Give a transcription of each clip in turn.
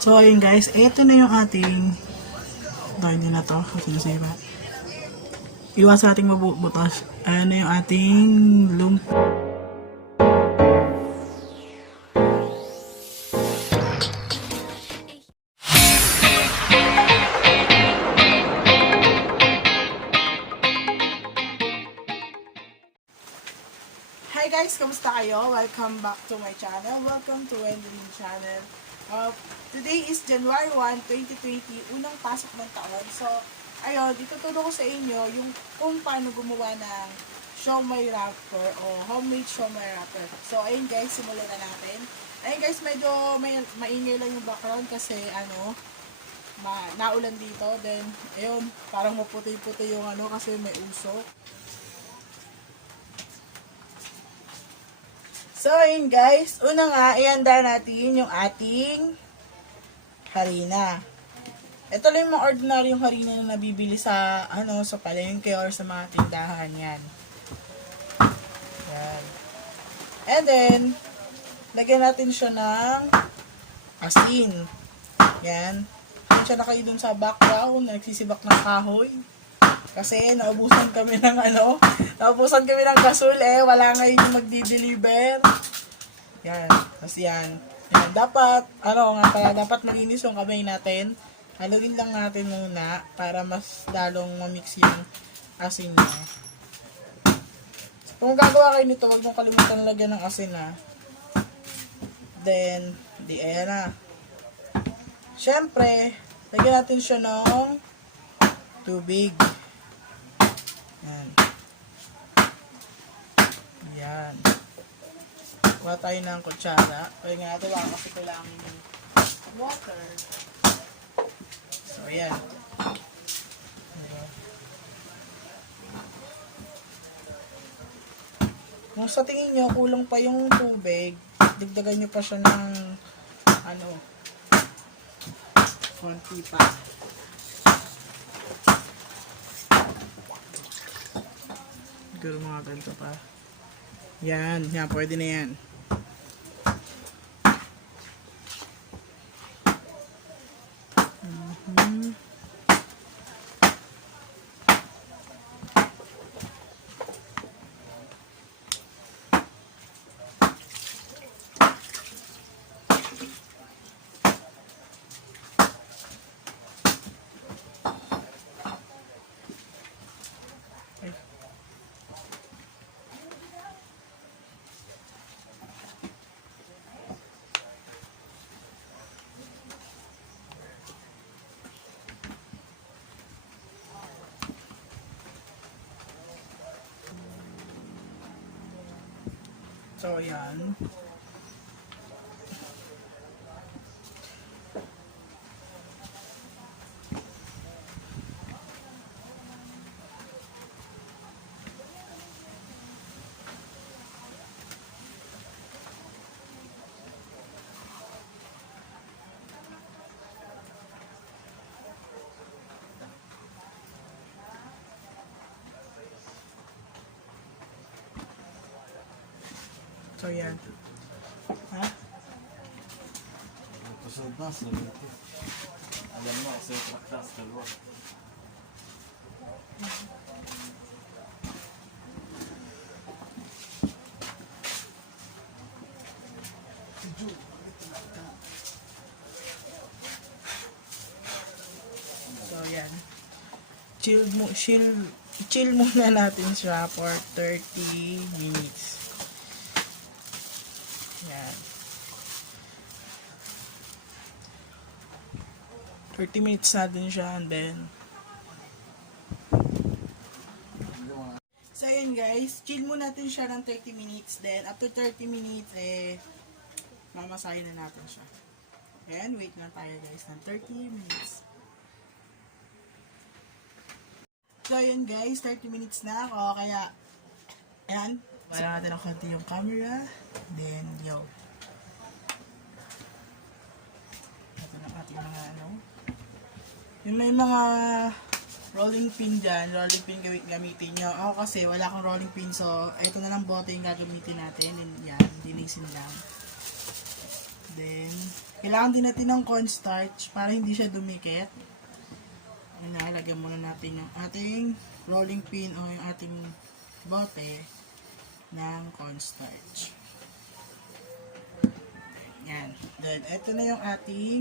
So, ayun guys, ito na yung ating hindi na to, kasi nasira. Iwas sa ating mabubutas. Ayan na yung ating lumpia. Hi guys, kamusta kayo? Welcome back to my channel. Welcome to Wendelin channel. Today is January 1, 2020, unang pasok ng taon. So, ayun, ituturo ko sa inyo yung kung paano gumawa ng siomai wrapper o homemade siomai wrapper. So, ayun guys, simulan na natin. Ayun guys, medyo maingay lang yung background kasi naulan dito. Then, ayun, parang maputi-puti yung kasi may usok. So, ayun guys, una nga, ihanda natin yung ating harina. Ito lang yung mga ordinaryong harina na nabibili sa, sa palengke or sa mga tindahan yan. Yan. And then, lagyan natin siya ng asin. Yan. Yan siya nakayo dun sa background na nagsisibak ng kahoy. Kasi naubusan kami ng naubusan kami ng gasol wala ngayon yung magdi-deliver. Yan, kasi yan. Yan, dapat, dapat malinis yung kamay natin. Haluin lang natin muna para mas lalong mamix yung asin niya. Kung gagawa kayo nito, wag mong kalimutan lagyan ng asin Then, ayan na. Siyempre, lagyan natin siya ng tubig. Yan. Yan. Kuha tayo ng kutsara. Pwede nga natin baka kasi kailangan yung water. So, yan. Kung sa tingin nyo, kulang pa yung tubig, dagdagan nyo pa siya ng konti pa. Siguro mga ganito pa. Yan, pwede na yan. So, yan. So, yan. Ha? Pasod na sa lito. Alam mo, kasi traktas dalawa. So, yan. Chill muna natin siya for 30 minutes. Yan. 30 minutes natin siya and then so yun guys, chill muna natin siya ng 30 minutes then after 30 minutes mamasahin na natin siya. Ayan, wait lang tayo guys ng 30 minutes. So yun guys, 30 minutes na ako kaya ayan, wala natin ang konti yung camera. Then, ito na ating mga yung may mga rolling pin dyan, rolling pin gamitin nyo. Ako kasi wala akong rolling pin, so ito na lang bote yung gagamitin natin. And yan, dinisin lang. Then, Kailangan din natin ng cornstarch para hindi siya dumikit. Lagyan muna natin yung ating rolling pin o yung ating bote ng cornstarch. Yan. Then, ito na yung ating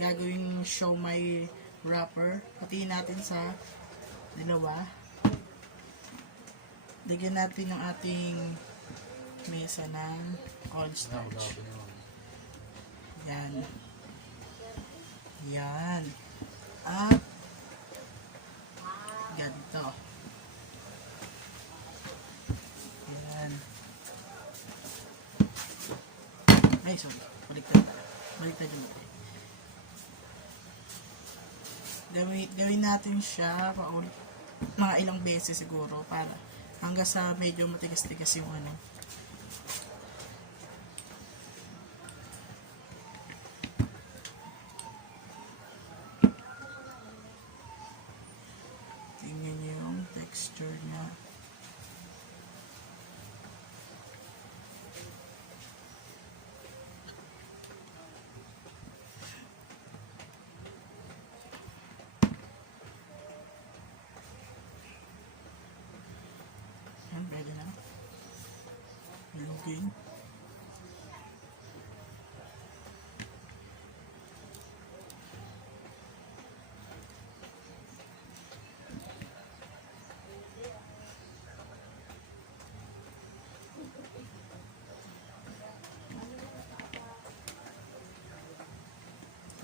gagawing siomai wrapper. Patiin natin sa dalawa. Lagyan natin yung ating mesa ng cornstarch. Yan. Yan. At ganito. Yan. Ay, sorry. Baliktad tayo. Baliktad yung gawin natin siya paulit mga ilang beses siguro para hanggang sa medyo matigas-tigas yung ano. Tingnan niyo yung texture niya. Yan, pwede na. Lugin.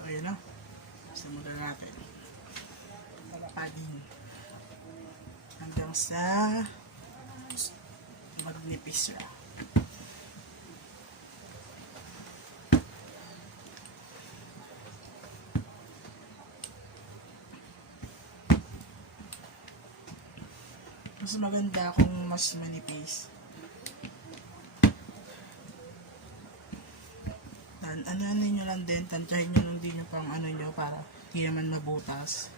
Ayan na. Simulan natin. Palapagin. Hanggang sa magnipis siya. Mas maganda kung mas manipis. Ano nyo lang din, tansyahin nyo lang din yung pang ano nyo para hindi naman mabutas.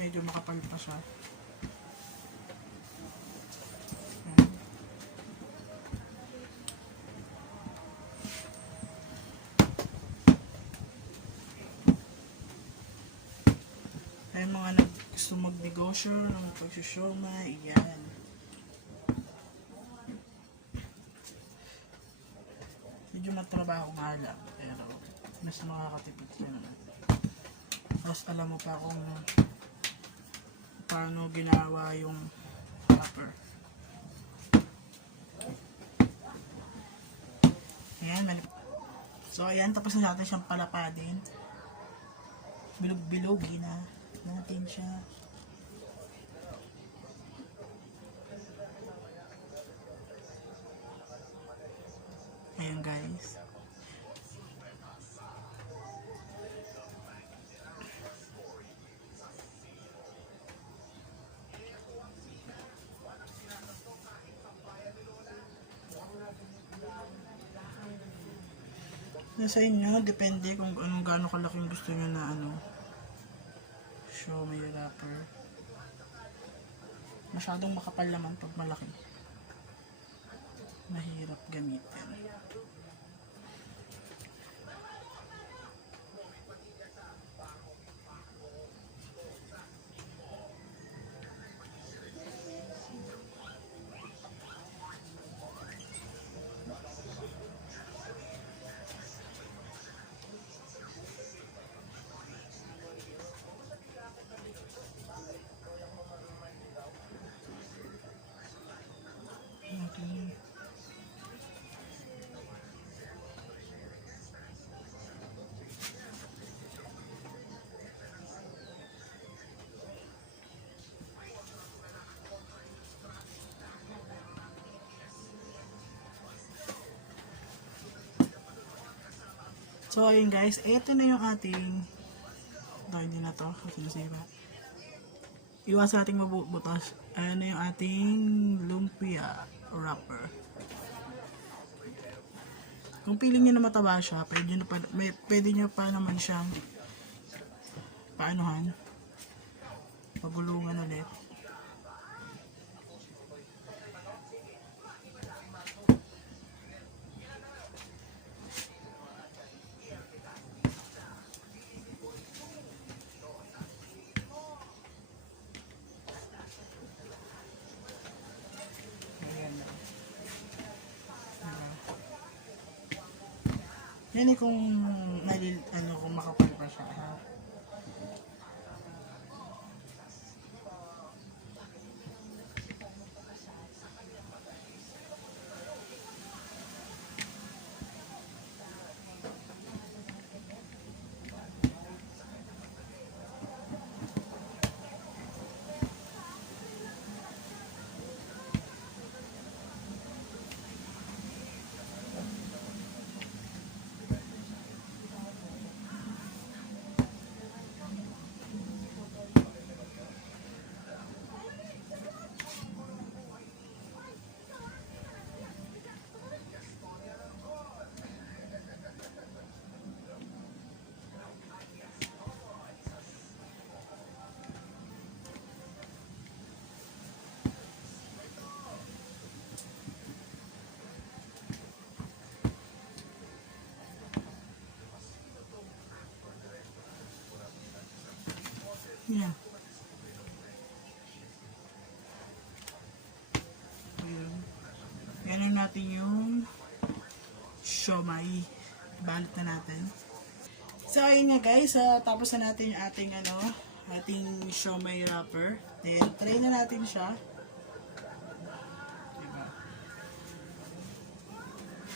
Medyo makapal pa siya. Ay mga gusto magnegosyo ng pagsusyoma, iyan. Medyo matrabaho nga lang, pero mas makakatipid ka naman. Tapos alam mo pa kung paano ginawa yung wrapper. Ayan, so ayan, tapos na natin siyang palapadin. Bilog-bilogin na natin siya. Ayan guys. Nasa inyo, depende kung anong gaano kalaking gusto nyo na ano, siomai wrapper. Masyadong makapal naman pag malaki. Mahirap gamitin. Okay. So ayun guys, ito na yung ating hindi na to, kasi nasira. Iwas sa ating mabubutas. Ayan na yung ating lumpia wrapper. Kung piling nyo na mataba siya, pwede nyo pa naman siyang paanuhan, pagulungan ulit. Yan eh kung kung makapal pa siya, ha? Yan. Ayun. Yan natin yung siomai. Balit na natin. So ayun nga guys, tapos na natin yung ating siomai wrapper. Then try na natin siya. Diba?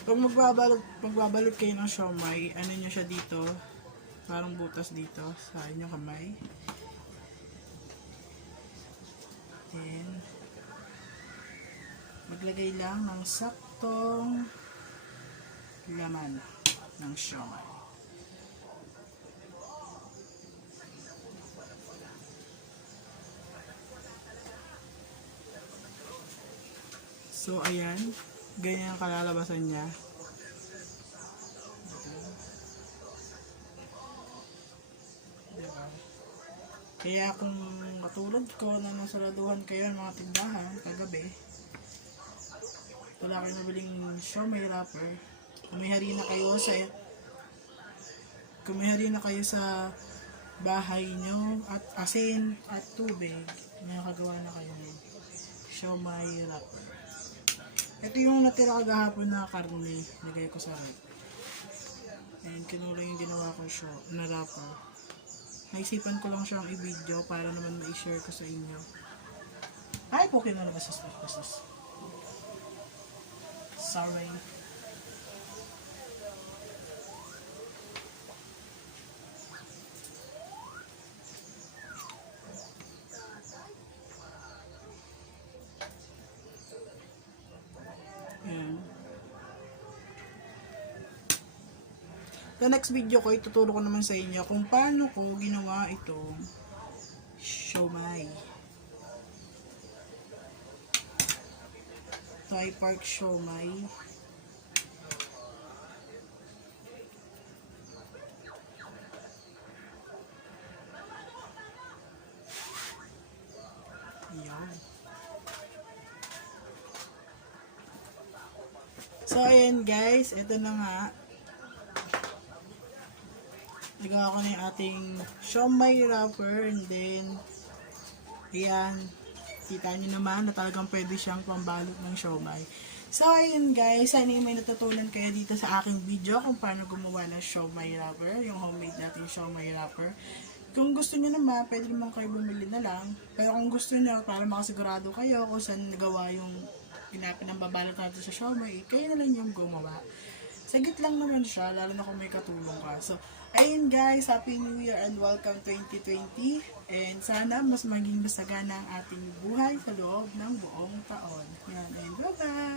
Kung magbabalot kayo ng siomai, ano nyo siya dito, parang butas dito sa inyong kamay. Then maglagay lang ng saktong laman ng siomai. So ayan, ganyan ang kalalabasan niya. Diba? Kaya kung katulad ko na nasaraduhan kayo ng mga tindahan kagabi, wala kayo mabiling siomai wrapper, kung may harina kayo sa bahay nyo at asin at tubig, nakakagawa na kayo ng siomai wrapper. Ito yung natira kagahapon na karne, lagay ko sa rep. And kinulay yung ginawa ko na wrapper. Naisipan ko lang siyang i-video para naman ma-share ko sa inyo. Ay, okay na naman sa business. Sorry. Sa next video ko, ituturo ko naman sa inyo kung paano ko ginawa itong siomai. Thai pork siomai. Ayan. So, ayan guys, ito na nga. Nagawa ko na yung ating siomai wrapper, and then, ayan, kita nyo naman na talagang pwede siyang pambalot ng siomai. So, ayun guys, sana may natutunan kayo dito sa aking video kung paano gumawa ng siomai wrapper, yung homemade natin siomai wrapper. Kung gusto niyo naman, pwede naman kayo bumili na lang. Pero kung gusto niyo, para makasigurado kayo kung saan nagawa yung pinambabalot natin sa siomai, kayo na lang yung gumawa. Sagit lang naman siya, lalo na kung may katulong ka. So, ayun guys, Happy New Year and welcome 2020. And sana mas maging masagana ang ating buhay sa loob ng buong taon. Yan, and bye-bye!